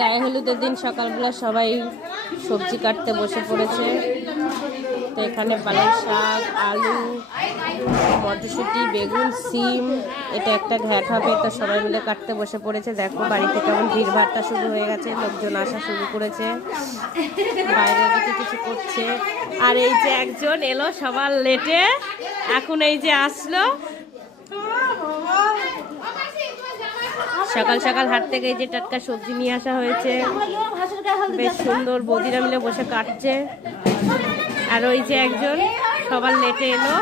গায়ে হলুদের দিন সকালবেলা সবাই সবজি কাটতে বসে পড়েছে। তো এখানে পালং শাক, আলু, মটরশুঁটি, বেগুন, সিম, এটা একটা ঘ্যাট হবে। তো সবাই মিলে কাটতে বসে পড়েছে। দেখো বাড়িতে কেমন ভিড়ভাড়টা শুরু হয়ে গেছে, লোকজন আসা শুরু করেছে, বাইরে দিকে কিছু করছে। আর এই যে একজন এলো সবার লেটে, এখন এই যে আসলো। সকাল সকাল হাট থেকে এই যে টাটকা সবজি নিয়ে আসা হয়েছে, বেশ সুন্দর। বৌদিরা মিলে বসে কাটছে। আর ওই যে একজন সবার লেটে এলো,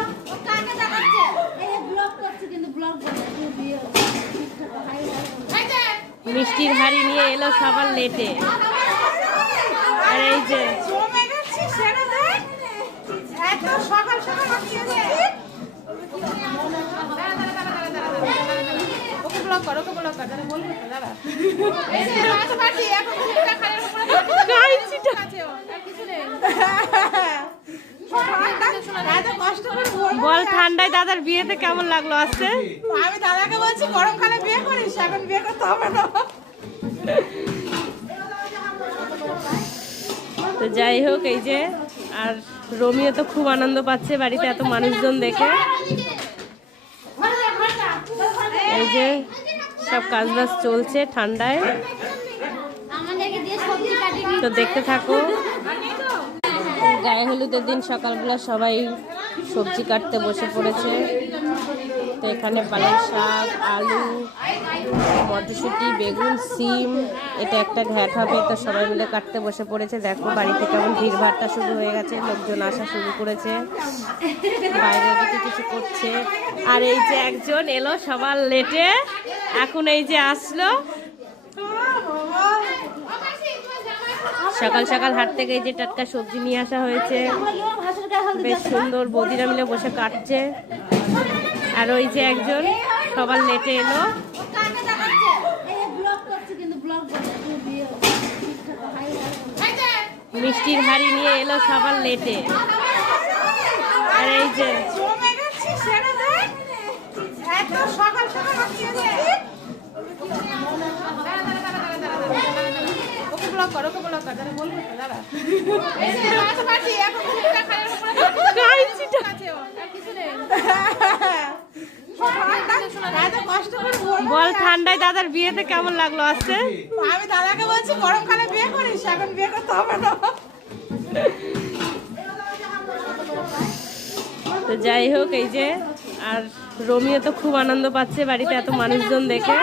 মিষ্টির হাড়ি নিয়ে এলো সবার লেটে। আর এই যে বল, ঠান্ডায় দাদার বিয়েতে কেমন লাগলো আসতে? আমি দাদাকে বলছি গরমকালে বিয়ে করিস, এখন বিয়ে করতে হবে না। তো যাই হোক, এই যে আর রোমিও তো খুব আনন্দ পাচ্ছে বাড়িতে এত মানুষজন দেখে। এই যে সব কাজবাজ চলছে ঠান্ডায়, তো দেখতে থাকো। গায়ে হলুদের দিন সকালবেলা সবাই সবজি কাটতে বসে পড়েছে। তো এখানে পালং শাক, আলু, মটরশুঁটি, বেগুন, সিম, এটা একটা ঘ্যাট হবে। তো সবাই মিলে কাটতে বসে পড়েছে। দেখো বাড়িতে কেমন ভিড়ভাড়টা শুরু হয়ে গেছে, লোকজন আসা শুরু করেছে, বাইরে দিকে কিছু করছে। আর এই যে একজন এলো সবার লেটে, এখন এই যে আসলো। সকাল সকাল হাট থেকে এই যে টাটকা সবজি নিয়ে আসা হয়েছে, বেশ সুন্দর। বৌদিরা মিলে বসে কাটছে। আর ওই যে একজন সবার লেটে এলো, মিষ্টির হাড়ি নিয়ে এলো সবার লেটে। আর এই যে বল, ঠান্ডায় দাদার বিয়েতে কেমন লাগলো আসতে? আমি দাদাকে বলছি গরমকালে বিয়ে করিস, এখন বিয়ে করতে হবে না। তো যাই হোক, এই যে আর রোমিও তো খুব আনন্দ পাচ্ছে বাড়িতে এত মানুষজন দেখে।